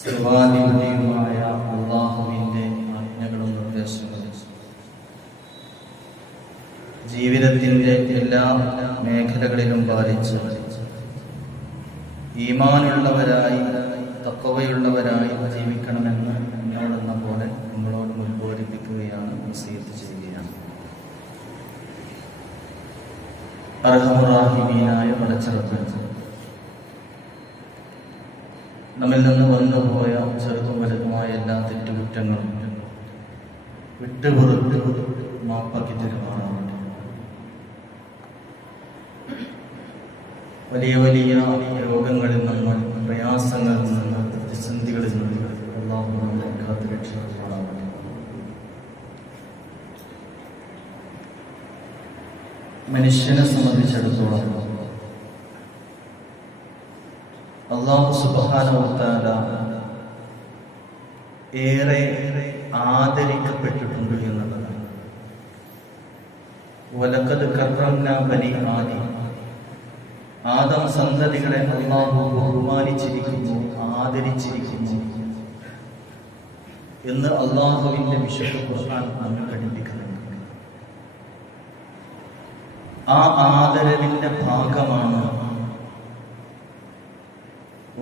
സർവാധിപതിയുമായ അള്ളാഹുവിന്റെ ആജ്ഞകളും നിർദ്ദേശങ്ങളും. ജീവിതത്തിന്റെ എല്ലാ മേഖലകളിലും പാലിച്ച് ഈമാനുള്ളവരായി തക്കവയുള്ളവരായി ജീവിക്കണമെന്ന് എന്നോടെന്ന പോലെ നിങ്ങളോട് ഉത്ബോധിപ്പിക്കുകയാണ് വസീയത്ത് ചെയ്യുകയാണ്. അർഹമുറാഹിമീനായ പടച്ചിറപ്പ് നമ്മിൽ നിന്ന് വന്നുപോയ ചെറുതും വലുതുമായ എല്ലാ തെറ്റുകുറ്റങ്ങളും വിട്ടുപുറത്ത് മാപ്പാക്കി തരുമാറാവട്ടെ വലിയ വലിയ രോഗങ്ങളിൽ നമ്മൾ പ്രയാസങ്ങളിൽ നിന്ന് പ്രതിസന്ധികളിൽ നിന്ന് നമ്മളെ കാത്തു രക്ഷിക്കുമാറാവട്ടെ മനുഷ്യനെ സംബന്ധിച്ചിടത്തോളം അള്ളാഹു സുബാനവത്താല ഏറെ ആദരിക്കപ്പെട്ടിട്ടുണ്ട് എന്നതാണ് വലക്കത് കർമ്മ ബനി ആദി. ആദം സന്തതികളെ അള്ളാഹു ബഹുമാനിച്ചിരിക്കുന്നു ആദരിച്ചിരിക്കുന്നു എന്ന് അള്ളാഹുവിന്റെ വിശുദ്ധ ഖുർആൻ നമ്മെ പഠിപ്പിക്കുന്നുണ്ട്. ആ ആദരവിന്റെ ഭാഗമാണ്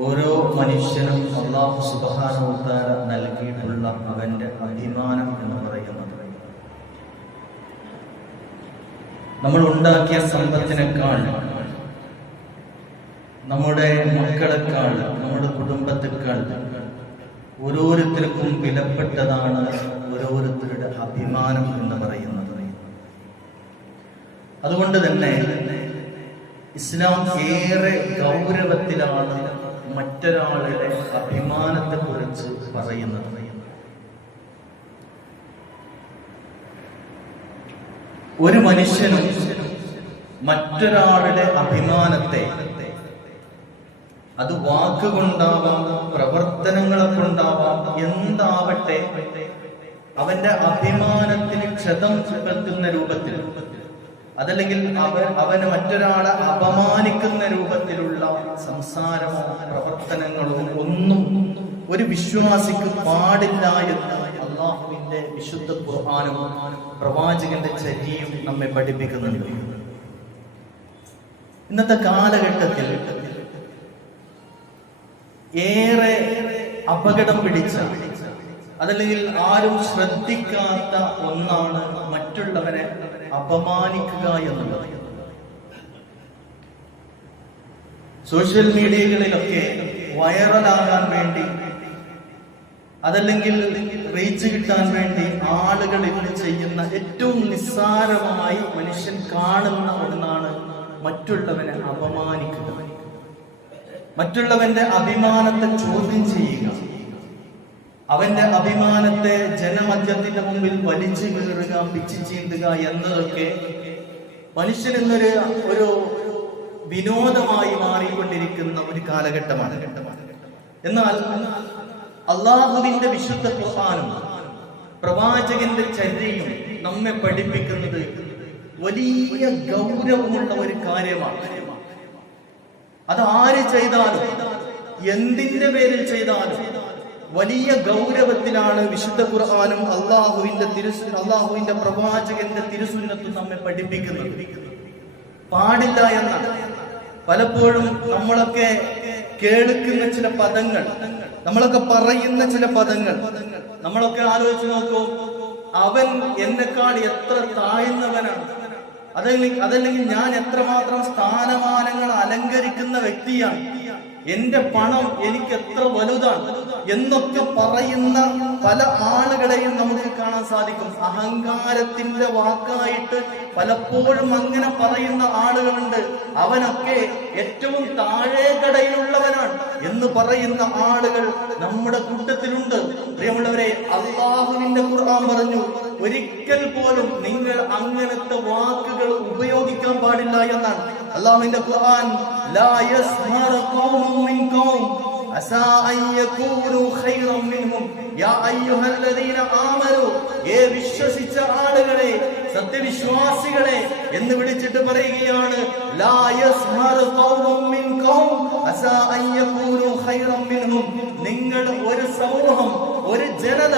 ഓരോ മനുഷ്യനും അള്ളാഹു സുബാനോത്താര നൽകിയിട്ടുള്ള അവന്റെ അഭിമാനം എന്ന് പറയുന്നത്. നമ്മൾ ഉണ്ടാക്കിയ സമ്പത്തിനേക്കാൾ നമ്മുടെ മക്കളെക്കാൾ നമ്മുടെ കുടുംബത്തെക്കാൾ ഓരോരുത്തർക്കും വിലപ്പെട്ടതാണ് ഓരോരുത്തരുടെ അഭിമാനം എന്ന് പറയുന്നത്. അതുകൊണ്ട് തന്നെ ഇസ്ലാം ഏറെ ഗൗരവത്തിലാണ് മറ്റൊരാളുടെ അഭിമാനത്തെ കുറിച്ച് പറയുന്നത്. ഒരു മനുഷ്യനും മറ്റൊരാളുടെ അഭിമാനത്തെ അത് വാക്കുകൊണ്ടാവാം പ്രവർത്തനങ്ങളെ കൊണ്ടാവാം എന്താവട്ടെ അവന്റെ അഭിമാനത്തിന് ക്ഷതം ചെലുത്തുന്ന രൂപത്തിൽ അതല്ലെങ്കിൽ അവൻ അവന് മറ്റൊരാളെ അപമാനിക്കുന്ന രൂപത്തിലുള്ള സംസാരമോ പ്രവർത്തനങ്ങളോ ഒന്നും ഒരു വിശ്വാസിക്ക് പാടില്ല എന്ന് അള്ളാഹുവിന്റെ വിശുദ്ധ ഖുർആാനും പ്രവാചകന്റെ ചര്യയും നമ്മെ പഠിപ്പിക്കുന്നുണ്ട്. ഇന്നത്തെ കാലഘട്ടത്തിൽ ഏറെ അപകടം പിടിച്ച അതല്ലെങ്കിൽ ആരും ശ്രദ്ധിക്കാത്ത ഒന്നാണ് മറ്റുള്ളവരെ അപമാനിക്കുക എന്നുള്ളത്. സോഷ്യൽ മീഡിയകളിലൊക്കെ വൈറലാകാൻ വേണ്ടി അതല്ലെങ്കിൽ റീച്ച് കിട്ടാൻ വേണ്ടി ആളുകൾ ഇന്ന് ചെയ്യുന്ന ഏറ്റവും നിസ്സാരമായി മനുഷ്യൻ കാണുന്ന ഒന്നാണ് മറ്റുള്ളവനെ അപമാനിക്കുക. മറ്റുള്ളവന്റെ അഭിമാനത്തെ ചോദ്യം ചെയ്യുക. അവന്റെ അഭിമാനത്തെ ജനമധ്യത്തിന്റെ മുമ്പിൽ വലിച്ചു കീറുക പിച്ചു ചീന്തുക എന്നതൊക്കെ മനുഷ്യൻ എന്നൊരു ഒരു വിനോദമായി മാറിക്കൊണ്ടിരിക്കുന്ന ഒരു കാലഘട്ടമാണ്. എന്നാൽ അള്ളാഹുവിന്റെ വിശുദ്ധ ഖുർആാനും പ്രവാചകന്റെ ചര്യയും നമ്മെ പഠിപ്പിക്കുന്നത് വലിയ ഗൗരവമുള്ള ഒരു കാര്യമാണ്. അത് ആര് ചെയ്താലും എന്തിന്റെ പേരിൽ ചെയ്താലും വലിയ ഗൗരവത്തിലാണ് വിശുദ്ധ ഖുർആാനും അള്ളാഹുവിന്റെ തിരുസു അള്ളാഹുവിന്റെ പ്രവാചകന്റെ തിരുസുന്നത്തും നമ്മെ പഠിപ്പിക്കുന്നത്. പാടില്ല എന്ന പലപ്പോഴും നമ്മളൊക്കെ കേൾക്കുന്ന ചില പദങ്ങൾ നമ്മളൊക്കെ പറയുന്ന ചില പദങ്ങൾ നമ്മളൊക്കെ ആലോചിച്ച് നോക്കൂ അവൻ എന്നെക്കാൾ എത്ര താഴ്ന്നവനാണ്. അതല്ലെങ്കിൽ അതല്ലെങ്കിൽ ഞാൻ എത്രമാത്രം സ്ഥാനമാനങ്ങൾ അലങ്കരിക്കുന്ന വ്യക്തിയാണ്. എന്റെ പണം എനിക്ക് എത്ര വലുതാണ് എന്നൊക്കെ പറയുന്ന പല ആളുകളെയും നമുക്ക് കാണാൻ സാധിക്കും. അഹങ്കാരത്തിന്റെ വാക്കായിട്ട് പലപ്പോഴും അങ്ങനെ പറയുന്ന ആളുകളുണ്ട്. അവനൊക്കെ ഏറ്റവും താഴെ കടയിലുള്ളവനാണ് എന്ന് പറയുന്ന ആളുകൾ നമ്മുടെ കൂട്ടത്തിലുണ്ട്. പ്രിയമുള്ളവരെ അള്ളാഹുവിന്റെ ഖുർആൻ പറഞ്ഞു ഒരിക്കൽ പോലും നിങ്ങൾ അങ്ങനത്തെ വാക്കുകൾ ഉപയോഗിക്കാൻ പാടില്ല എന്നാണ്. അള്ളാഹുവിന്റെ ഖുർആൻ ലാ യസ്ഹറ ഖൗമുൻ മിൻ അസാ അൻ യകൂനു ഖൈറൻ മിൻഹും. യാ അയ്യുഹല്ലദീന ആമനു ഏ വിശ്വസിച്ച ആളുകളെ സത്യവിശ്വാസികളെ എന്ന് വിളിച്ചിട്ട് പറയുകയാണ് ലാ യസ്ഹറ ഖൗമുൻ മിൻ അസാ അൻ യകൂനു ഖൈറൻ മിൻഹും. നിങ്ങൾ ഒരു സമൂഹം ഒരു ജനത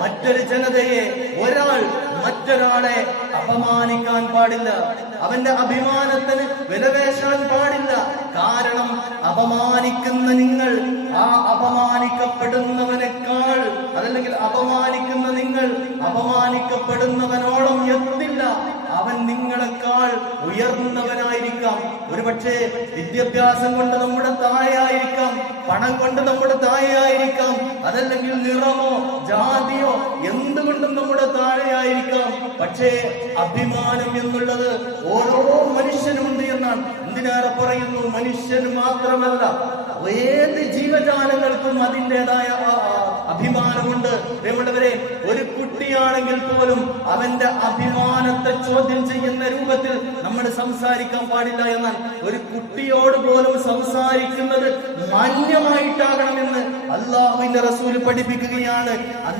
മറ്റൊരു ജനതയെ ഒരാൾ മറ്റൊരാളെ അപമാനിക്കാൻ പാടില്ല. അവന്റെ അഭിമാനത്തിന് വിലവേശാൻ പാടില്ല. കാരണം അപമാനിക്കുന്ന നിങ്ങൾ ആ അപമാനിക്കപ്പെടുന്നവനേക്കാൾ അതല്ലെങ്കിൽ അപമാനിക്കുന്ന നിങ്ങൾ അപമാനിക്കപ്പെടുന്നവനോളം എത്തില്ല നിങ്ങളെക്കാൾ ഉയർന്നവനായിരിക്കാം. ഒരുപക്ഷെ വിദ്യാഭ്യാസം കൊണ്ട് നമ്മുടെ താഴെയായിരിക്കാം പണം കൊണ്ട് നമ്മുടെ താഴെയായിരിക്കാം അതല്ലെങ്കിൽ നിറമോ ജാതിയോ എന്തുകൊണ്ടും നമ്മുടെ താഴെയായിരിക്കാം. പക്ഷേ അഭിമാനം എന്നുള്ളത് ഓരോ മനുഷ്യനുണ്ട് എന്നാണ്. എന്തിനേറെ പറയുന്നു? മനുഷ്യൻ മാത്രമല്ല ഏത് ജീവജാലങ്ങൾക്കും അതിന്റെതായ അഭിമാനമുണ്ട്. പ്രിയമുള്ളവരെ ഒരു കുട്ടിയാണെങ്കിൽ പോലും അവന്റെ അഭിമാനത്തെ ചോദ്യം ചെയ്യുന്ന രൂപത്തിൽ നമ്മൾ സംസാരിക്കാൻ പാടില്ല എന്നാൽ ഒരു കുട്ടിയോട് പോലും സംസാരിക്കുന്നത് മാന്യമായിട്ടാകണമെന്ന് അള്ളാഹുവിന്റെ റസൂൽ പഠിപ്പിക്കുകയാണ്.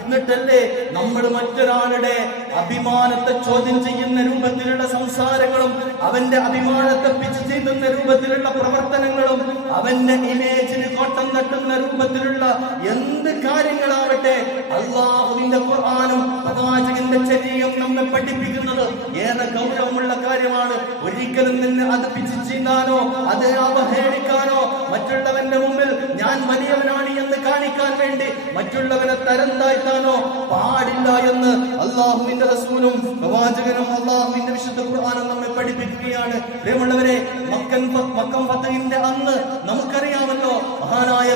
എന്നിട്ടല്ലേ നമ്മൾ മറ്റൊരാളുടെ അഭിമാനത്തെ ചോദ്യം ചെയ്യുന്ന രൂപത്തിലുള്ള സംസാരങ്ങളും അവന്റെ അഭിമാനത്തെ പിച്ച് ചെയ്യുന്ന രൂപത്തിലുള്ള പ്രവർത്തനങ്ങളും അവന്റെ ഇമേജിന് കോട്ടം തട്ടുന്ന രൂപത്തിലുള്ള എന്ത് കാര്യങ്ങളാവട്ടെ അള്ളാഹുവിന്റെ ഖുർആാനും പ്രവാചകന്റെ ചര്യയും നമ്മെ പഠിപ്പിക്കുന്നത്. ഏറെ ഗൗരവമുള്ള കാര്യമാണ്. ഒരിക്കലും നിന്നെ അത് പിച്ച് ചെയ്യാനോ അത് അവഹേളിക്കാനോ മറ്റുള്ളവന്റെ മുമ്പിൽ ഞാൻ വലിയവനാണ് എന്ന് കാണിക്കാൻ വേണ്ടി മറ്റുള്ളവനെ തരം താഴ്ത്താനോ പാടില്ല എന്ന് അള്ളാഹുവിന്റെ റസൂലും പ്രവാചകനും അള്ളാഹുവിന്റെ വിശുദ്ധ ഖുർആാനും നമ്മെ പഠിപ്പിക്കുകയാണ്. പ്രിയമുള്ളവരെ മക്കൻ മക്കം ഫത്തഹിന്റെ അന്ന് നമുക്കറിയാമല്ലോ മഹാനായ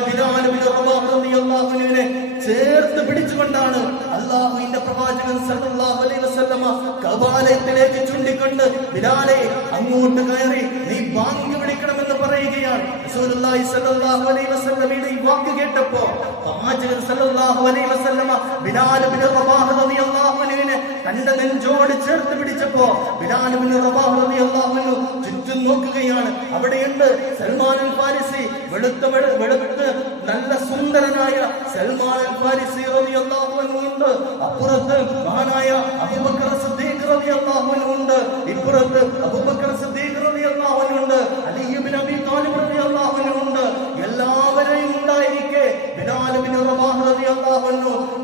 റളിയല്ലാഹുവിനെ ചേർത്ത് പിടിച്ചുകൊണ്ടാണ് അള്ളാഹുവിന്റെ പ്രവാചകൻ സല്ലല്ലാഹു അലൈഹി വസല്ലമ കബാലയത്തിലേക്ക് ചൂണ്ടിക്കൊണ്ട് ബിലാലെ അങ്ങോട്ട് കയറി നീ ബാങ്ക് പറയുകയാണ്. ഈ വാക്ക് കേട്ടപ്പോ പ്രവാചകൻ തന്റെ നെഞ്ചോട് ചേർത്ത് പിടിച്ചപ്പോ ചുറ്റും നോക്കുകയാണ്. അവിടെയുണ്ട് സൽമാൻ അൽ ഫാരിസി വെളുത്ത വെളു- വെളുത്ത് നല്ല സുന്ദരനായ സൽമാൻ അൽ ഫാരിസി ഉണ്ട്. അപ്പുറത്ത് മഹാനായ അബൂബക്കർ സിദ്ദീഖ് ഉണ്ട്. ഇപ്പുറത്ത് അബൂബക്കർ സിദ്ദീഖ് ഉണ്ട് അലി ഇബ്നു അബീ താലിബ് റളിയല്ലാഹു അൻഹു ഉണ്ട് എല്ലാവരെയും ഉണ്ടായിരിക്കെ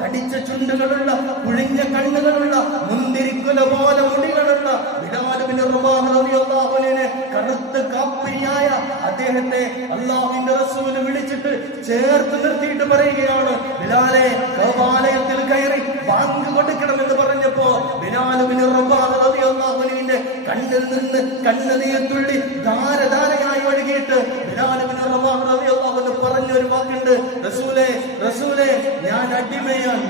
കടിച്ച ചുണ്ടുകളുള്ള കുഴിഞ്ഞ കണ്ണുകളുള്ള മുന്തിരിക്കുല പോലെ മുടികളുള്ള അൻഹുവിനെ കറുത്ത കാപ്പിരിയായ അദ്ദേഹത്തെ അള്ളാഹുവിന്റെ റസൂൽ വിളിച്ചിട്ട് ചേർത്ത് നിർത്തിയിട്ട് പറയുകയാണ്. ബിലാലെ കൗപാലയത്തിൽ കയറി ബാങ്ക് കൊടുക്കണമെന്ന് പറഞ്ഞപ്പോ അൻഹുവിന്റെ കണ്ണിൽ നിന്ന് കണ്ണുനീർ തുള്ളി ധാരധാരയായി ഒഴുകിയിട്ട് ബിലാൽ ഒരു വാക്കുണ്ട്. റസൂലെ റസൂലെ ഞാൻ അടിമയാണ്.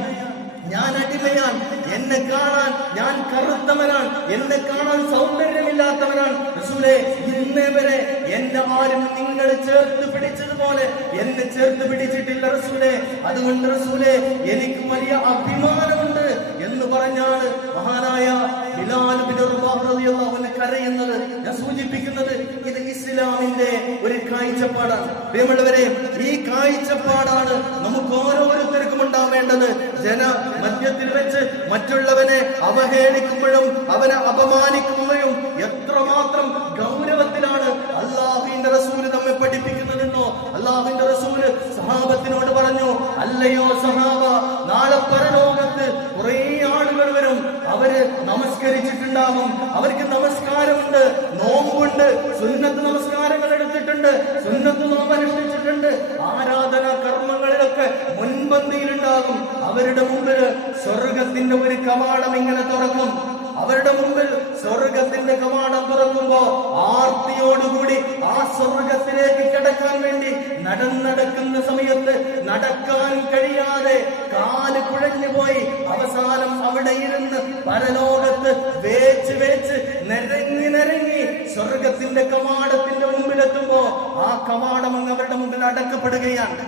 ഞാൻ അടിമയാണ്. എന്നെ കാണാൻ ഞാൻ കറുത്തവനാണ്. എന്നെ കാണാൻ സൗന്ദര്യമില്ലാത്തവനാണ്. റസൂലേ ഇന്നേ വരെ എന്നെ ആരും നിങ്ങൾ ചേർത്ത് പിടിച്ചതുപോലെ എന്നെ ചേർത്ത് പിടിച്ചിട്ടില്ല റസൂലേ. അതുകൊണ്ട് റസൂലേ എനിക്ക് വലിയ അഭിമാനമുണ്ട്. പറഞ്ഞാണ് മഹാനായ ബിലാൽ ബിൻ റളിയല്ലാഹു കരയുന്നത്. ഞാൻ സൂചിപ്പിക്കുന്നത് ഇത് ഇസ്ലാമിന്റെ ഒരു കാഴ്ചപ്പാടാണ്. പ്രിയമുള്ളവരെ ഈ കാഴ്ചപ്പാടാണ് നമുക്ക് ഓരോരുത്തർക്കും ഉണ്ടാവേണ്ടത്. ജന മധ്യത്തിൽ വെച്ച് മറ്റുള്ളവനെ അവഹേളിക്കുമ്പോഴും അവനെ അപമാനിക്കുമ്പോഴും എത്രമാത്രം ഗൗരവത്തിലാണ് അള്ളാഹുവിന്റെ റസൂൽ നമ്മെ പഠിപ്പിക്കുന്നതെന്നോ അള്ളാഹുവിന്റെ റസൂൽ സഹാബത്തിനോട് പറഞ്ഞു അല്ലയോ സഹാബ നാളെ പരലോകത്ത് കുറെ നമസ്കരിച്ചിട്ടുണ്ടാവും. അവർക്ക് നമസ്കാരമുണ്ട്. നോമ്പുണ്ട്. സുന്നത്ത് നമസ്കാരങ്ങൾ എടുത്തിട്ടുണ്ട്. സുന്നത്ത് നോമ്പ് അനുഷ്ഠിച്ചിട്ടുണ്ട്. ആരാധന കർമ്മങ്ങളിലൊക്കെ മുൻപന്തിയിലുണ്ടാകും. അവരുടെ മുമ്പിൽ സ്വർഗത്തിന്റെ ഒരു കവാടം ഇങ്ങനെ തുറക്കും. അവരുടെ മുമ്പിൽ സ്വർഗത്തിന്റെ കവാടം തുറക്കുമ്പോ ആർത്തിയോടുകൂടി ആ സ്വർഗത്തിലേക്ക് കിടക്കാൻ വേണ്ടി നടന്നടക്കുന്ന സമയത്ത് നടക്കാൻ കഴിയാതെ കാൽ കുഴഞ്ഞു പോയി അവസാനം അവിടെ ഇരുന്ന് പരലോകത്ത് വേച്ച് വേച്ച് നിരങ്ങി നിരങ്ങി സ്വർഗത്തിന്റെ കവാടത്തിന്റെ മുമ്പിലെത്തുമ്പോ ആ കവാടം അങ്ങ് അവരുടെ മുമ്പിൽ അടക്കപ്പെടുകയാണ്.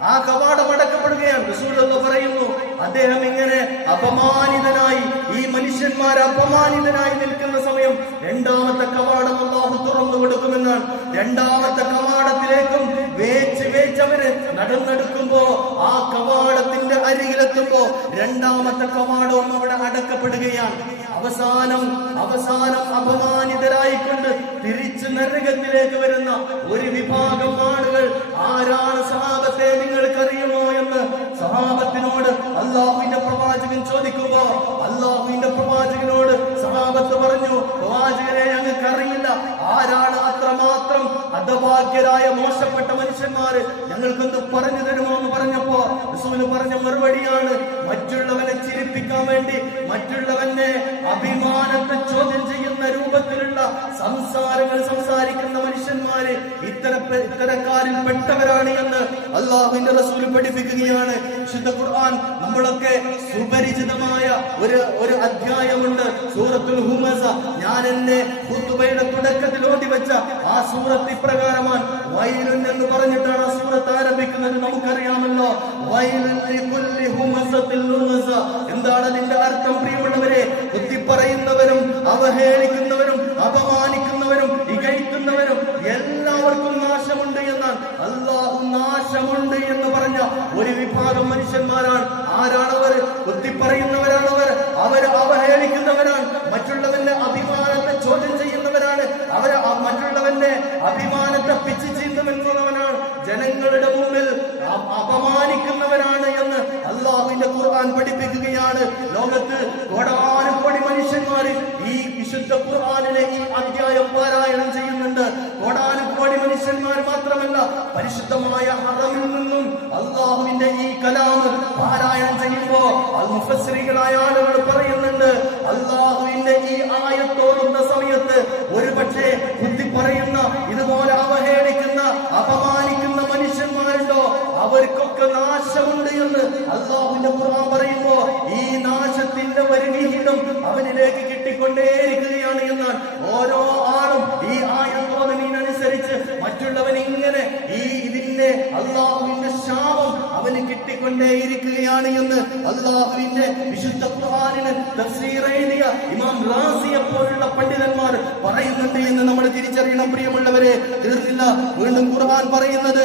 ആ കവാടം അടക്കപ്പെടുകയാണ്. റസൂലുള്ള പറയുന്നു അദ്ദേഹം ഇങ്ങനെ അപമാനിതനായി ഈ മനുഷ്യന്മാർ അപമാനിതനായി നിൽക്കുന്ന സമയം രണ്ടാമത്തെ കവാടം അള്ളാഹു തുറന്നു കൊടുക്കുമെന്നാണ് രണ്ടാമത്തെ കവാടത്തിലേക്കും വേച്ച് വേച്ച് അവർ നടന്നെടുക്കുമ്പോ ആ കവാടത്തിന്റെ അരികിലെത്തുമ്പോ രണ്ടാമത്തെ കവാടവും അവിടെ അടക്കപ്പെടുകയാണ്. അവസാനം അവസാനം അപമാനിതരായിക്കൊണ്ട് തിരിച്ചു നരകത്തിലേക്ക് വരുന്ന ഒരു വിഭാഗം ആളുകൾ ആരാണ് സഹാബത്തെ നിങ്ങൾക്കറിയുമോ എന്ന് സഹാബത്തിനോട് അള്ളാഹുവിന്റെ പ്രവാചകൻ ചോദിക്കുമ്പോ അള്ളാഹുവിന്റെ പ്രവാചകനോട് സഹാബത്ത് പറഞ്ഞു പ്രവാചകരെ ഞങ്ങൾക്ക് അറിയില്ല ആരാണ് അത്രമാത്രം അധഭാഗ്യരായ മോശപ്പെട്ട മനുഷ്യന്മാര്? ഞങ്ങൾക്കൊന്ന് പറഞ്ഞു തരുമോ എന്ന് പറഞ്ഞപ്പോ യസുവിന് പറഞ്ഞ മറുപടിയാണ് മറ്റുള്ളവനെ ചിരിപ്പിക്കാൻ വേണ്ടി മറ്റുള്ളവന്റെ അഭിമാനത്തെ ചോദ്യം ചെയ്യുന്ന രൂപത്തിലുള്ള സംസാരങ്ങൾ സംസാരിക്കുന്ന മനുഷ്യന്മാര് ഇത്തര ഇത്തരക്കാരിൽ പെട്ടവരാണ് എന്ന് അള്ളാഹുവിന്റെ റസൂൽ പഠിപ്പിക്കുകയാണ്. വിശുദ്ധ ഖുർആൻ നമ്മളൊക്കെ സുപരിചിതമായ ഒരു ഒരു അധ്യായമുണ്ട്. സൂറത്തുൽ ഹുമസ. ഞാൻ എന്റെ ഖുതുബയുടെ തുടക്കത്തിൽ ഓടി വെച്ച ആ സൂറത്ത് ഇപ്രകാരമാണ്. വൈലുൻ എന്ന് പറഞ്ഞിട്ടാണ് ആ സൂറത്ത് ആരംഭിക്കുന്നത്. നമുക്കറിയാമല്ലോ. എന്താണ് അതിന്റെ അർത്ഥം പ്രിയമുള്ളവരെ? ബുദ്ധി കുത്തിപ്പറയുന്നവരും അവഹേളിക്കുന്നവരും അപമാനിക്കുന്നവരും ഇകഴ്ത്തുന്നവരും എല്ലാവർക്കും നാശമുണ്ട് എന്നാൽ അള്ളാഹു നാശമുണ്ട് എന്ന് പറഞ്ഞ ഒരു വിഭാഗം മനുഷ്യന്മാരാണ്. ആരാണവർ? കുത്തിപ്പറയുന്നവരാണവർ. അവർ അവഹേളിക്കുന്നവരാണ്. മറ്റുള്ളവന്റെ അഭിമാനത്തെ ചോദ്യം ചെയ്യുന്നവരാണ്. അവരെ മറ്റുള്ളവന്റെ അഭിമാനത്തെ പിച്ചു ചീന്തുമെന്നവനാണ് ജനങ്ങളുടെ മുമ്പിൽ അപമാനിക്കുന്നവനാണ് എന്ന് അള്ളാഹുവിന്റെ ഖുർആൻ പഠിപ്പിക്കുകയാണ്. ലോകത്ത് കോടാനും കോടി മനുഷ്യന്മാര് ഈ വിശുദ്ധ ഖുർആനിലെ ഈ അധ്യായം പാരായണം ചെയ്യുന്നുണ്ട്. കോടാനും കോടി മനുഷ്യന്മാർ മാത്രമല്ല പരിശുദ്ധമായ ഹറമിൽ നിന്നും അള്ളാഹുവിന്റെ ഈ കലാമ് പാരായണം ചെയ്യുമ്പോ അത് മുഫസ്സിറികളായ ആളുകൾ പറയുന്നുണ്ട് അള്ളാഹുവിന്റെ ഈ ആയത്തോടുന്ന സമയത്ത് ഒരു പക്ഷേ ബുദ്ധി പറയുന്ന ഇതുപോലെ അവഹേളിക്കുന്ന അപമാനിക്കുന്ന മനുഷ്യന്മാരുണ്ടോ? അവർക്കൊക്കെ നാശമുണ്ട് എന്ന് അള്ളാഹുവിന്റെ ഖുർആൻ പറയുമ്പോ ഈ നാശത്തിന്റെ ഒരു വിഹിതം അവനിലേക്ക് കിട്ടിക്കൊണ്ടേയിരിക്കുകയാണ് എന്നാൽ ഓരോ ആളും ഈ ആയത്തോടനുസരിച്ച് മറ്റുള്ളവൻ ഇങ്ങനെ ഈ അള്ളാഹുവിന്റെ ശാപം അവന് കിട്ടിക്കൊണ്ടേയിരിക്കുകയാണ് എന്ന് അള്ളാഹുവിന്റെ വിശുദ്ധ ഇമാം പോലുള്ള പണ്ഡിതന്മാർ പറയുന്നുണ്ട് എന്ന് നമ്മൾ തിരിച്ചറിയണം പ്രിയമുള്ളവരെ. തീർന്നില്ല. വീണ്ടും ഖുർആൻ പറയുന്നത്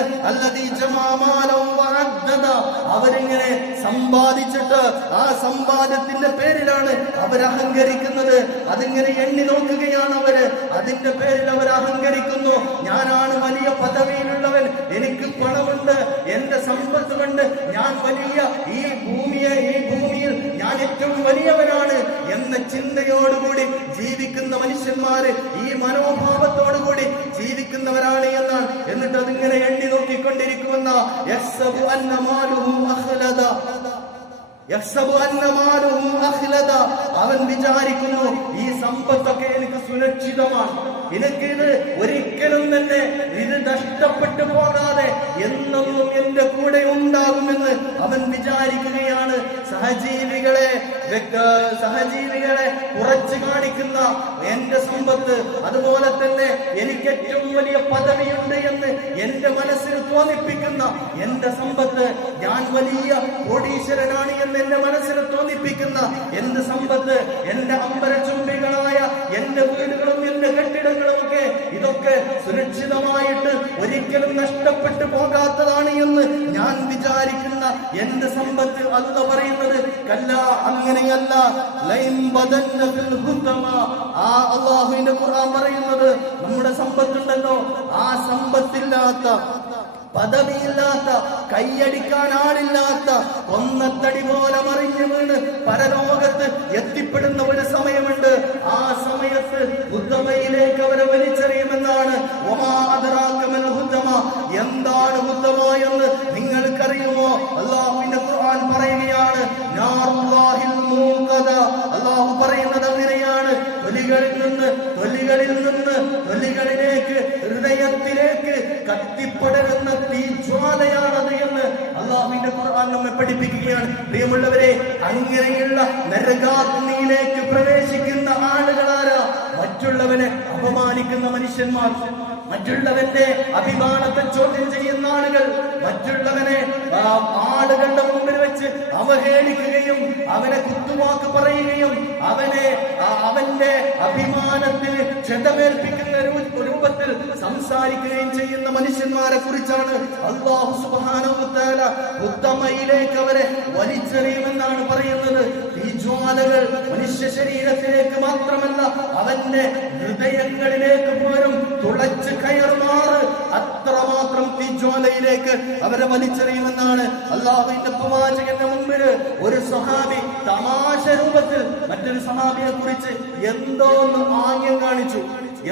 അവരിങ്ങനെ സമ്പാദിച്ചിട്ട് ആ സമ്പാദ്യത്തിന്റെ പേരിലാണ് അവർ അഹങ്കരിക്കുന്നത്. അതിങ്ങനെ എണ്ണി നോക്കുകയാണ് അവർ. അതിന്റെ പേരിൽ അവർ അഹങ്കരിക്കുന്നു. ഞാനാണ് വലിയ പദവിയിലുള്ളവൻ. എനിക്ക് പണമുണ്ട്. എന്റെ സമ്പത്ത് കൊണ്ട് ഞാൻ വലിയ ഈ ഭൂമിയെ ഈ ഭൂമിയിൽ ഞാൻ ഏറ്റവും വലിയവനാണ് എന്ന ചിന്തയോടുകൂടി ജീവിക്കുന്ന മനുഷ്യന്മാര് ഈ മനോഭാവത്തോടുകൂടി ജീവിക്കുന്നവരാണ് എന്നാണ്. എന്നിട്ട് അതിങ്ങനെ എണ്ണി നോക്കിക്കൊണ്ടിരിക്കുമെന്ന അവൻ വിചാരിക്കുന്നു ഈ സമ്പത്തൊക്കെ എനിക്ക് സുരക്ഷിതമാണ്. എനിക്ക് ഇത് ഒരിക്കലും തന്നെ ഇത് നഷ്ടപ്പെട്ടു പോകാതെ എന്നെന്നും എന്റെ കൂടെ ഉണ്ടാകുമെന്ന് അവൻ വിചാരിക്കുകയാണ്. സഹജീവികളെ സഹജീവികളെ കുറച്ച് കാണിക്കുന്ന എന്റെ സമ്പത്ത് അതുപോലെ തന്നെ എനിക്ക് ഏറ്റവും വലിയ പദവിയുണ്ട് എന്ന് എന്റെ മനസ്സിൽ തോന്നിപ്പിക്കുന്ന എന്റെ സമ്പത്ത് ഞാൻ വലിയ കോടീശ്വരനാണ് എന്ന് എന്റെ മനസ്സിൽ തോന്നിപ്പിക്കുന്ന എന്റെ സമ്പത്ത് എന്റെ അമ്പരചുംബികളായ എന്റെ വീടുകളും എന്റെ കെട്ടിടങ്ങളും ഒക്കെ ഇതൊക്കെ സുരക്ഷിതമായിട്ട് ഒരിക്കലും നഷ്ടപ്പെട്ടു പോകാത്തതാണ് എന്ന് ഞാൻ വിചാരിക്കുന്ന. എന്റെ സമ്പത്ത് അല്ല പറയുന്നത്? കല്ല അങ്ങനെയല്ല. ആ അള്ളാഹുവിന്റെ ഖുർആൻ പറയുന്നത് നമ്മുടെ സമ്പത്തുണ്ടല്ലോ. ആ സമ്പത്തില്ലാത്ത പദവിയില്ലാത്ത കൈയടിക്കാൻ ആളില്ലാത്ത ഒന്നത്തടി പോലെ മറിഞ്ഞു വീണ് പരലോകത്ത് എത്തിപ്പെടുന്ന ഒരു സമയമുണ്ട്. ആ സമയത്ത് ഉത്തമയിലേക്ക് അവരെ വലിച്ചെറിയുമെന്നാണ് എന്താണ് ഹുത്തമ എന്ന് നിങ്ങൾക്കറിയുമോ? അള്ളാഹുവിന്റെ ഖുർആൻ പറയുകയാണ്. അള്ളാഹു പറയുന്നത് തൊലികളിൽ നിന്ന് തൊലികളിൽ നിന്ന് തൊലികളിലേക്ക് ഹൃദയത്തിലേക്ക് കത്തിപ്പടരുന്ന തീജ്വാലയാണത് എന്ന് അള്ളാഹുവിന്റെ ഖുർആൻ നമ്മെ പഠിപ്പിക്കുകയാണ്. പ്രിയമുള്ളവരെ അങ്ങനെയുള്ള നരകാഗ്നിയിലേക്ക് പ്രവേശിക്കുന്ന ആളുകളാരാ? മറ്റുള്ളവനെ അപമാനിക്കുന്ന മനുഷ്യന്മാർ. മറ്റുള്ളവന്റെ അഭിമാനത്തെ ചോദ്യം ചെയ്യുന്ന ആളുകൾ. മറ്റുള്ളവനെ ആളുകളുടെ വെച്ച് അവഹേളിക്കുകയും അവനെ കുത്തുവാക്ക് പറയുകയും അവനെ അവന്റെ അഭിമാനത്തിൽ ക്ഷതമേൽപ്പിക്കുന്ന രൂപത്തിൽ സംസാരിക്കുകയും ചെയ്യുന്ന മനുഷ്യന്മാരെ കുറിച്ചാണ് അള്ളാഹു സുബാനുത്താല ഉത്തമയിലേക്ക് അവരെ വലിച്ചെറിയുമെന്നാണ് പറയുന്നത്. ഈ ജ്വാലകൾ മനുഷ്യ ശരീരത്തിലേക്ക് മാത്രമല്ല അവന്റെ ഹൃദയങ്ങളിലേക്ക് പോലും തുളച്ച് കയറുമാറ്. അത്രമാത്രം തീജ്വാലയിലേക്ക് അവരെ വലിച്ചെറിയുമെന്നാണ് അള്ളാഹുവിന്റെ പ്രവാചകന്റെ മുമ്പിൽ ഒരു സഹാബി തമാശ രൂപത്തിൽ മറ്റൊരു സഹാബിയെ കുറിച്ച് എന്തോ ഒന്ന് ആംഗ്യം കാണിച്ചു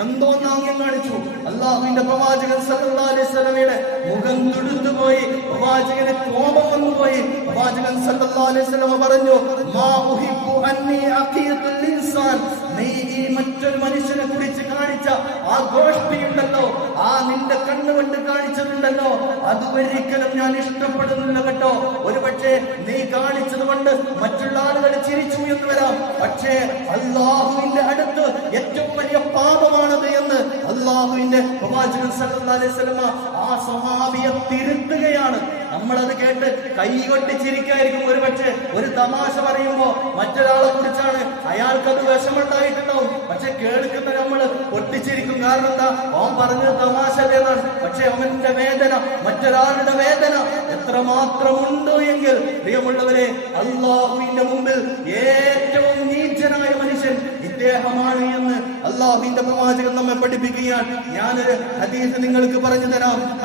എന്തോ ഒന്ന് ആംഗ്യം കാണിച്ചു? അള്ളാഹുവിന്റെ പ്രവാചകൻ സല്ലല്ലാഹു അലൈഹി വസല്ലമയുടെ മുഖം തുടുത്തു പോയി പ്രവാചകന് കോപം വന്നു പോയി. പ്രവാചകൻ സല്ലല്ലാഹു അലൈഹി വസല്ലമ പറഞ്ഞു മാ ഉഹിബ്ബു അന്നി അഖീതുൽ ഇൻസാൻ. നീ ഈ മറ്റൊരു മനുഷ്യനെ കുറിച്ച് കാണിച്ച ആ ഗോഷ്ഠിയുണ്ടല്ലോ ആ നിന്റെ കണ്ണുകൊണ്ട് കാണിച്ചതുണ്ടല്ലോ. അത് ഒരിക്കലും ഞാൻ ഇഷ്ടപ്പെടുന്നില്ല കേട്ടോ. ഒരു പക്ഷേ നീ കാണിച്ചത് കൊണ്ട് മറ്റുള്ള ആളുകൾ ചിരിച്ചു എന്ന് വരാം. പക്ഷേ അള്ളാഹുവിന്റെ അടുത്ത് ഏറ്റവും വലിയ പാപമാണത് എന്ന് അള്ളാഹുവിന്റെ പ്രവാചകൻ അലൈഹി ആ സ്വഭാവിയെ തിരുത്തുകയാണ്. നമ്മളത് കേട്ട് കൈകൊട്ടി ചിരിക്കായിരിക്കും ഒരു പക്ഷേ ഒരു തമാശ പറയുമ്പോ മറ്റൊരാളെ കുറിച്ചാണ് അയാൾക്കത് വിഷമുണ്ടായിട്ടുണ്ടാവും പക്ഷെ കേൾക്കുന്ന നമ്മൾ പൊട്ടിച്ചിരിക്കും. കാരണം എന്താ? അവൻ പറഞ്ഞത് തമാശ എന്നാണ് പക്ഷെ അവന്റെ വേദന മറ്റൊരാളുടെ വേദന എത്രമാത്രം മാത്രമുണ്ടോ എങ്കിൽ പ്രിയമുള്ളവരെ അള്ളാഹുവിന്റെ മുമ്പിൽ ഏറ്റവും നീചനായ മനുഷ്യൻ ഇദ്ദേഹമാണ് എന്ന് അള്ളാഹുവിന്റെ പ്രവാചകൻ നമ്മെ പഠിപ്പിക്കുകയാണ്. ഞാനൊരു ഹദീസ് നിങ്ങൾക്ക് പറഞ്ഞു തരാം.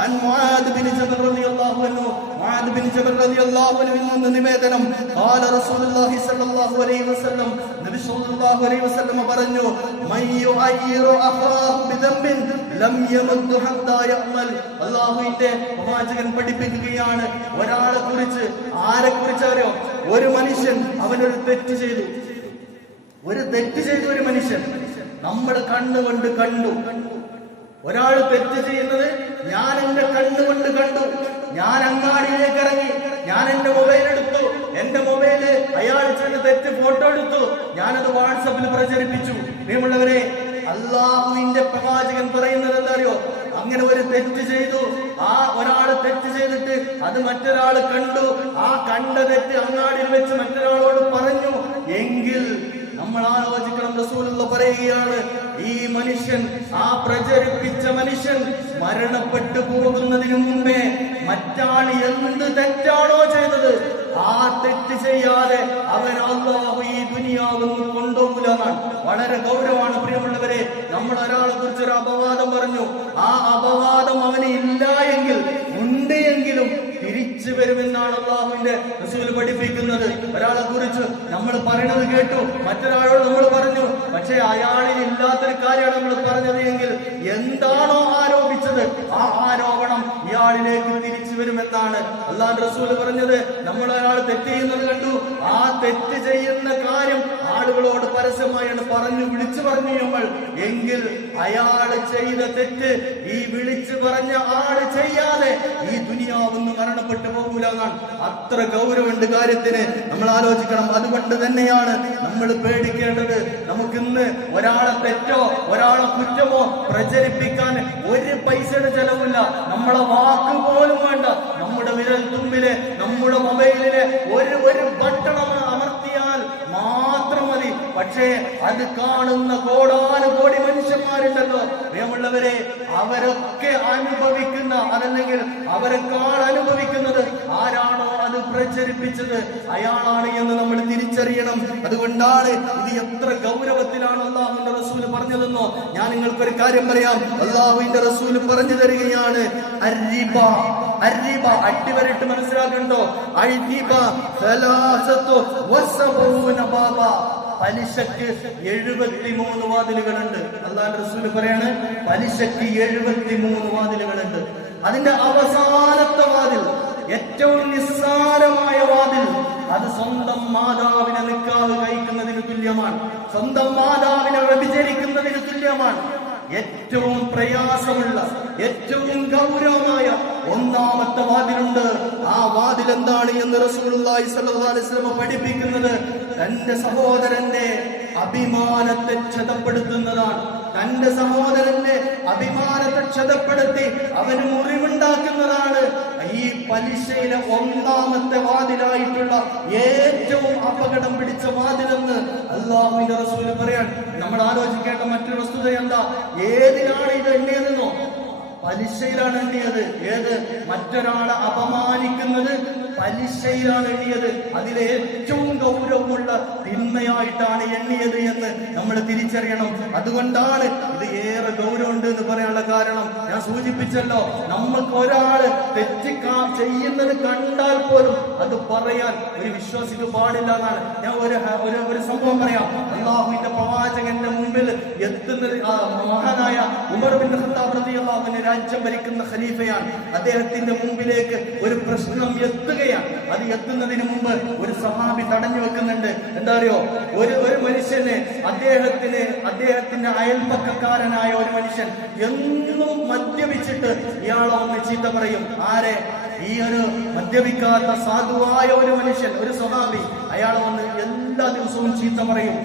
നിവേദനം. പറഞ്ഞു പഠിപ്പിക്കുകയാണ് ഒരാളെ കുറിച്ച് ആരെ കുറിച്ച് അറിയോ? ഒരു മനുഷ്യൻ അവനൊരു തെറ്റ് ചെയ്തു. ഒരു തെറ്റ് ചെയ്ത ഒരു മനുഷ്യൻ നമ്മൾ കണ്ണുകൊണ്ട് കണ്ടു. ഒരാൾ തെറ്റ് ചെയ്യുന്നത് ഞാൻ എന്റെ കണ്ണുകൊണ്ട് കണ്ടു. ഞാൻ അങ്ങാടിയിലേക്ക് ഇറങ്ങി. ഞാൻ എന്റെ മൊബൈൽ എടുത്തു. എന്റെ മൊബൈൽ അയാൾ ചെന്ന് തെറ്റ് ഫോട്ടോ എടുത്തു. ഞാനത് വാട്സപ്പിൽ പ്രചരിപ്പിച്ചു. നിയമുള്ളവരെ അള്ളാഹുവിന്റെ പ്രവാചകൻ പറയുന്നത് എന്താ അറിയോ അങ്ങനെ ഒരു തെറ്റ് ചെയ്തു. ആ ഒരാൾ തെറ്റ് ചെയ്തിട്ട് അത് മറ്റൊരാൾ കണ്ടു. ആ കണ്ട തെറ്റ് അങ്ങാടിയിൽ വെച്ച് മറ്റൊരാളോട് പറഞ്ഞു. എങ്കിൽ നമ്മൾ ആലോചിക്കണം റസൂലുള്ള പറയുകയാണ് ഈ മനുഷ്യൻ ആ പ്രചരിപ്പിച്ച മനുഷ്യൻ മരണപ്പെട്ടു പോകുന്നതിനു മുമ്പേ മറ്റാൾ എന്ത് തെറ്റാണോ ചെയ്തത് ആ തെറ്റ് ചെയ്യാതെ അവൻ അള്ളാഹു ഈ ദുനിയാവൊന്നും കൊണ്ടുപോകില്ല എന്നാണ്. വളരെ ഗൗരവമാണ് പ്രിയമുള്ളവരെ നമ്മൾ ഒരാളെ കുറിച്ച് ഒരു അപവാദം പറഞ്ഞു. ആ അപവാദം അവന് ഇല്ല എങ്കിൽ വരുമെന്നാണ് അള്ളാഹുവിന്റെ റസൂൽ പഠിപ്പിക്കുന്നത്. ഒരാളെ കുറിച്ച് നമ്മൾ പറയണത് കേട്ടു. മറ്റൊരാളോട് നമ്മൾ പറഞ്ഞു പക്ഷേ അയാളിൽ ഇല്ലാത്തൊരു കാര്യമാണ് നമ്മൾ പറഞ്ഞത് എങ്കിൽ എന്താണോ ആരോപിച്ചത്? ആ ആരോപണം ഇയാളിലേക്ക് തിരിച്ചു വരുമെന്നാണ് അള്ളാഹ് റസൂൽ പറഞ്ഞത്. നമ്മൾ ഒരാൾ തെറ്റ് ചെയ്യുന്നത് കണ്ടു. ആ തെറ്റ് ചെയ്യുന്ന കാര്യം ആളുകളോട് പരസ്യമായാണ് പറഞ്ഞു വിളിച്ചു പറഞ്ഞു നമ്മൾ. എങ്കിൽ അയാൾ ചെയ്ത തെറ്റ് ഈ വിളിച്ചു പറഞ്ഞ ആൾ ചെയ്യാതെ ഈ ദുനിയാവൊന്നും മരണപ്പെട്ടു പോകൂല എന്നാണ്. അത്ര ഗൗരവമുണ്ട് കാര്യത്തിന്. നമ്മൾ ആലോചിക്കണം അതുകൊണ്ട് തന്നെയാണ് നമ്മൾ പേടിക്കേണ്ടത്. നമുക്കിന്ന് ഒരാളെ തെറ്റോ ഒരാളെ കുറ്റമോ പ്രചരിപ്പിക്കാൻ ഒരു പൈസയുടെ ചെലവില്ല നമ്മളെ വാക്ക് പോലും വേണ്ട. നമ്മുടെ വിരൽ തുമ്പിൽ നമ്മുടെ മൊബൈലിൽ ഒരു ഒരു ബട്ടണം പക്ഷേ അത് കാണുന്ന കോടാനുകോടി മനുഷ്യന്മാരുണ്ടല്ലോ. പ്രിയമുള്ളവരെ അവരൊക്കെ അനുഭവിക്കുന്ന അതല്ലെങ്കിൽ അവരെക്കാൾ അനുഭവിക്കുന്നത് ആരാണോ പ്രചരിപ്പിച്ചത് അയാളാണ് എന്ന് നമ്മൾ തിരിച്ചറിയണം. അതുകൊണ്ടാണ് ഇത് എത്ര ഗൗരവത്തിലാണ് അള്ളാഹുവിന്റെ റസൂൽ പറഞ്ഞതെന്നോ ഞാൻ നിങ്ങൾക്കൊരു കാര്യം പറയാം. അള്ളാഹുവിന്റെ റസൂൽ പറഞ്ഞു തരികയാണ് അരിബ. അരിബ അടിവരിട്ട് മനസ്സിലാക്കണ്ടോ? അഴിബ ബാബ. പലിശക്ക് എഴുപത്തിമൂന്ന് വാതിലുകളുണ്ട്. അള്ളാഹ് റസൂൽ പറയാണ് പലിശക്ക് എഴുപത്തിമൂന്ന് വാതിലുകളുണ്ട്. അതിന്റെ അവസാനത്തെ വാതിൽ ഏറ്റവും നിസ്സാരമായ വാതിൽ അത് സ്വന്തം മാതാവിനെ നിൽക്കാതെ കഴിക്കുന്നതിന് തുല്യമാണ്. സ്വന്തം മാതാവിനെ വ്യഭിചരിക്കുന്നതിന് തുല്യമാണ്. ഏറ്റവും പ്രയാസമുള്ള ഏറ്റവും ഗൗരവമായ ഒന്നാമത്തെ വാതിലുണ്ട്. ആ വാതിൽ എന്താണ് എന്ന് റസൂലുള്ളാഹി സ്വല്ലല്ലാഹു അലൈഹി വസല്ലം പഠിപ്പിക്കുന്നത്? തന്റെ സഹോദരന്റെ അഭിമാനത്തെ ക്ഷതപ്പെടുത്തുന്നതാണ്. തന്റെ സഹോദരന്റെ അഭിമാനത്തെ ക്ഷതപ്പെടുത്തി അവന് മുറിവുണ്ടാക്കുന്നതാണ്. ഈ പലിശയിലെ ഒന്നാമത്തെ വാതിലായിട്ടുള്ള ഏറ്റവും അപകടം പിടിച്ച വാതിലെന്ന് അള്ളാഹുവിന്റെ റസൂൽ പറയാൻ നമ്മൾ ആലോചിക്കേണ്ട മറ്റൊരു വസ്തുത എന്താ? ഏതിനാണ് ഇത് എണ്ണിയതെന്നോ? പലിശയിലാണ് എണ്ണിയത്. ഏത്? മറ്റൊരാളെ അപമാനിക്കുന്നത് പലിശയിലാണ് എണ്ണിയത്. അതിലെ ഏറ്റവും ഗൗരവമുള്ള തിന്മയായിട്ടാണ് എണ്ണിയത് എന്ന് നമ്മൾ തിരിച്ചറിയണം. അതുകൊണ്ടാണ് ഇത് ഏറെ ഗൗരവമുണ്ട് എന്ന് പറയാനുള്ള കാരണം. ഞാൻ സൂചിപ്പിച്ചല്ലോ നമ്മൾക്ക് ഒരാൾ തെറ്റിക്കാൻ കാ- ചെയ്യുന്നത് കണ്ടാൽ പോലും അത് പറയാൻ ഒരു വിശ്വാസിക്ക് പാടില്ല എന്നാണ്. ഞാൻ ഒരു ഒരു സംഭവം പറയാം. അള്ളാഹുവിന്റെ പ്രവാചകന്റെ മുമ്പിൽ എത്തുന്ന മഹാനായ ഉമർ ബിൻ ഖത്താബ് രാജ്യം ഭരിക്കുന്ന ഖലീഫയാണ്. അദ്ദേഹത്തിന്റെ മുമ്പിലേക്ക് ഒരു പ്രശ്നം എത്തുകയാണ്. അത് എത്തുന്നതിന് മുമ്പ് ഒരു സഹാബി തടഞ്ഞു വെക്കുന്നുണ്ട്. എന്താ അറിയോ ഒരു ഒരു മനുഷ്യന് അദ്ദേഹത്തിന് അദ്ദേഹത്തിന്റെ അയൽപ്പക്കക്കാരനായ ഒരു മനുഷ്യൻ എന്നും മദ്യപിച്ചിട്ട് ഇയാളെ ഒന്ന് ചീത്ത പറയും. ആരെ? ഈ ഒരു മദ്യപിക്കാത്ത സാധുവായ ഒരു മനുഷ്യൻ ഒരു സ്വഹാബി അയാളെ വന്ന് എല്ലാ ദിവസവും ചീത്ത പറയും.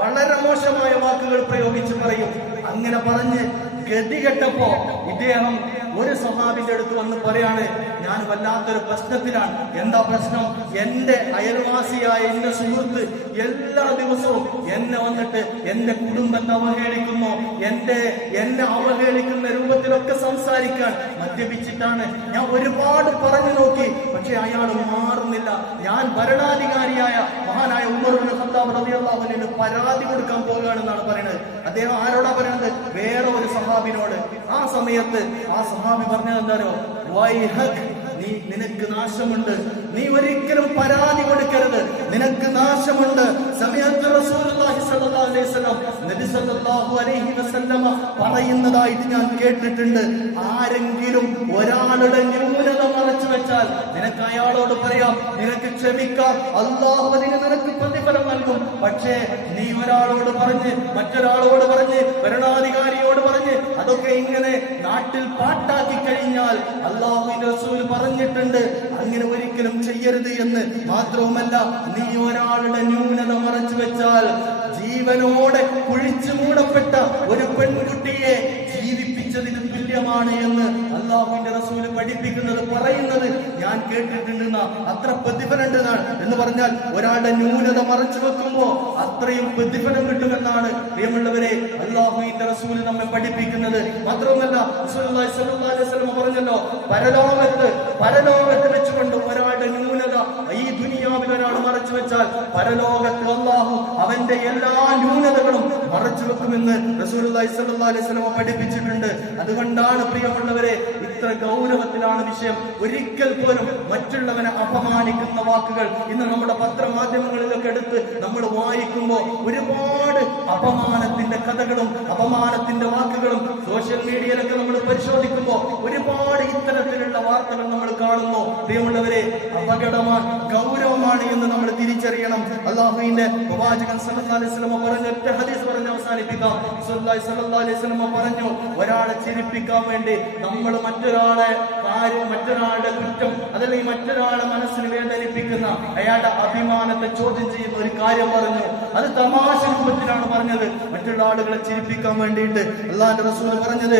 വളരെ മോശമായ വാക്കുകൾ പ്രയോഗിച്ച് പറയും. അങ്ങനെ പറഞ്ഞ് ഗതികെട്ടപ്പോ ഇദ്ദേഹം ഒരു സ്വഹാബിന്റെ അടുത്ത് വന്ന് പറയാണ് ഞാൻ വല്ലാത്തൊരു പ്രശ്നത്തിലാണ്. എന്താ പ്രശ്നം? എന്റെ അയൽവാസിയായ എന്റെ സുഹൃത്ത് എല്ലാ ദിവസവും എന്നെ വന്നിട്ട് എന്റെ കുടുംബത്തെ അവഹേളിക്കുന്നു. എന്റെ എന്നെ അവഹേളിക്കുന്ന രൂപത്തിലൊക്കെ സംസാരിക്കാൻ മദ്യപിച്ചിട്ടാണ്. ഞാൻ ഒരുപാട് പറഞ്ഞു നോക്കി പക്ഷെ അയാൾ മാറുന്നില്ല. ഞാൻ ഭരണാധികാരിയായ മഹാനായ ഉമർ അൻഹുവിന് പരാതി കൊടുക്കാൻ പോകുകയാണെന്നാണ് പറയുന്നത്. അദ്ദേഹം ആരോടാ പറയുന്നത്? വേറെ ഒരു സഹാബിനോട്. ആ സമയത്ത് ആ സഹാബി പറഞ്ഞത് എന്താണോ വൈഹക് നീ നിനക്ക് നാശമുണ്ട്. നീ ഒരിക്കലും പരാതി കൊടുക്കരുത്. നിനക്ക് നാശമുണ്ട്. സമയത്ത് പറയുന്നതായിട്ട് ഞാൻ കേട്ടിട്ടുണ്ട്. ആരെങ്കിലും ഒരാളുടെ ന്യൂനത മറച്ചു വെച്ചാൽ നിനക്ക് അയാളോട് പറയാം നിനക്ക് ക്ഷമിക്കാം. അള്ളാഹു അതിന് നിനക്ക് പ്രതിഫലം നൽകും. പക്ഷേ നീ ഒരാളോട് പറഞ്ഞ് മറ്റൊരാളോട് പറഞ്ഞ് ഭരണാധികാരിയോട് പറഞ്ഞ് അതൊക്കെ ഇങ്ങനെ നാട്ടിൽ പാട്ടാക്കി കഴിഞ്ഞാൽ അള്ളാഹു റസൂൽ പറഞ്ഞിട്ടുണ്ട്. അങ്ങനെ ഒരിക്കലും ചെയ്യരുത് എന്ന് മാത്രവുമല്ല നീ ഒരാളുടെ ന്യൂനത മറച്ചു വെച്ചാൽ ജീവനോടെ കുഴിച്ചു മൂടപ്പെട്ട ഒരു പെൺകുട്ടിയെ ജീവിപ്പിച്ചതിന് തുല്യമാണ് എന്ന് അള്ളാഹുവിന്റെ റസൂൽ പഠിപ്പിക്കുന്നത് പറയുന്നത് ഞാൻ കേട്ടിട്ടുണ്ടെന്ന. അത്ര പ്രതിഫലുണ്ട് എന്ന് പറഞ്ഞാൽ ഒരാളുടെ ന്യൂനത മറച്ചു വെക്കുമ്പോ അത്രയും പ്രതിഫലം കിട്ടുമെന്നാണ്. പ്രിയമുള്ളവരെ അള്ളാഹുവിന്റെ റസൂൽ നമ്മെ പഠിപ്പിക്കുന്നത്. മാത്രവുമല്ല പറഞ്ഞല്ലോ പരലോകത്ത് പരലോകത്ത് വെച്ചുകൊണ്ട് ഒരാളുടെ ന്യൂനത ഈ ദുനിയാവിൽ ഒരാൾ മറച്ചു വെച്ചാൽ പരലോകത്ത് അള്ളാഹു അവന്റെ എല്ലാ ന്യൂനതകളും മറച്ചു വെക്കുമെന്ന് റസൂൽ അലൈഹി പഠിപ്പിച്ചിട്ടുണ്ട്. അതുകൊണ്ടാണ് പ്രിയമുള്ളവരെ ഇത്ര ഗൗരവത്തിലാണ് വിഷയം. ഒരിക്കൽ പോലും മറ്റുള്ളവനെ അപമാനിക്കുന്ന വാക്കുകൾ ഇന്ന് നമ്മുടെ പത്രമാധ്യമങ്ങളിലൊക്കെ എടുത്ത് നമ്മൾ വായിക്കുമ്പോൾ ഒരുപാട് അപമാനത്തിന്റെ കഥകളും അപമാനത്തിന്റെ വാക്കുകളും സോഷ്യൽ മീഡിയയിലൊക്കെ നമ്മൾ പരിശോധിക്കുമ്പോൾ ഒരുപാട് ഇത്തരത്തിലുള്ള വാർത്തകൾ നമ്മൾ കാണുന്നു. പ്രിയമുള്ളവരെ അപകടമാണ് ഗൗരവമാണ് എന്ന് നമ്മൾ തിരിച്ചറിയണം. അള്ളാഹുവിന്റെ പ്രവാചകൻ വസല്ലം പറഞ്ഞ ഒറ്റ ഹദീസ് പറഞ്ഞ് അവസാനിപ്പിക്കാം. വസല്ലം പറഞ്ഞു ഒരാളെ ചിരിപ്പിക്കാൻ വേണ്ടി നമ്മൾ മറ്റൊരാളെ കാര്യം മറ്റൊരാളുടെ കുറ്റം അതല്ലെങ്കിൽ മറ്റൊരാളെ മനസ്സിന് വേദനിപ്പിക്കുന്ന അയാളുടെ അഭിമാനത്തെ ചോദ്യം ചെയ്യുന്ന ഒരു കാര്യം പറഞ്ഞു. അത് തമാശ രൂപത്തിലാണ് പറഞ്ഞത്. മറ്റുള്ള ആളുകളെ ചിരിപ്പിക്കാൻ വേണ്ടിയിട്ട് അള്ളാന്റെ റസൂൽ പറഞ്ഞത്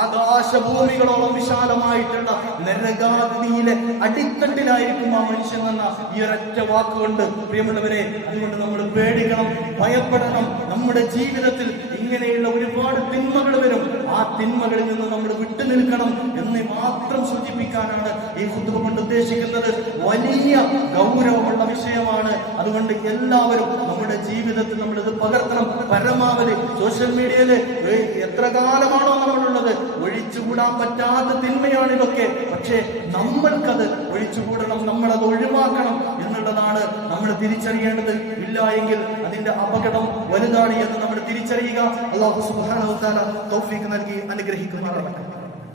ആകാശഭൂമികളോളം വിശാലമായിട്ടുള്ള നരകാഗ്നിയിലെ അടിത്തട്ടിലായിരിക്കും ആ മനുഷ്യൻ എന്ന ഈ ഒരൊറ്റ വാക്കുകൊണ്ട് പ്രിയമുള്ളവരെ അതുകൊണ്ട് നമ്മൾ പേടിക്കണം ഭയപ്പെടണം. നമ്മുടെ ജീവിതത്തിൽ ഇങ്ങനെയുള്ള ഒരുപാട് തിന്മകൾ വരും. ആ തിന്മകളിൽ നിന്ന് നമ്മൾ വിട്ടു നിൽക്കണം എന്ന് മാത്രം സൂചിപ്പിക്കാനാണ് ഈ കുത്തുക കൊണ്ട് ഉദ്ദേശിക്കുന്നത്. വലിയ ഗൗരവമുള്ള വിഷയമാണ്. അതുകൊണ്ട് എല്ലാവരും നമ്മുടെ ജീവിതത്തിൽ നമ്മൾ ഇത് പകർത്തണം. പരമാവധി സോഷ്യൽ മീഡിയയിൽ എത്ര കാലമാണോ നമ്മളുള്ളത്? ഒഴിച്ചുകൂടാൻ പറ്റാത്ത തിന്മയാണ് ഇതൊക്കെ. പക്ഷേ നമ്മൾക്കത് ഒഴിച്ചുകൂടണം നമ്മളത് ഒഴിവാക്കണം എന്നുള്ളതാണ് നമ്മൾ തിരിച്ചറിയേണ്ടത്. ഇല്ല എങ്കിൽ അതിന്റെ അപകടം വലുതാണ് എന്ന് നമ്മൾ തിരിച്ചറിയുക. അള്ളാഹു സുബാന തൗഫീഖ് നൽകി അനുഗ്രഹിക്കുമാറാകട്ടെ.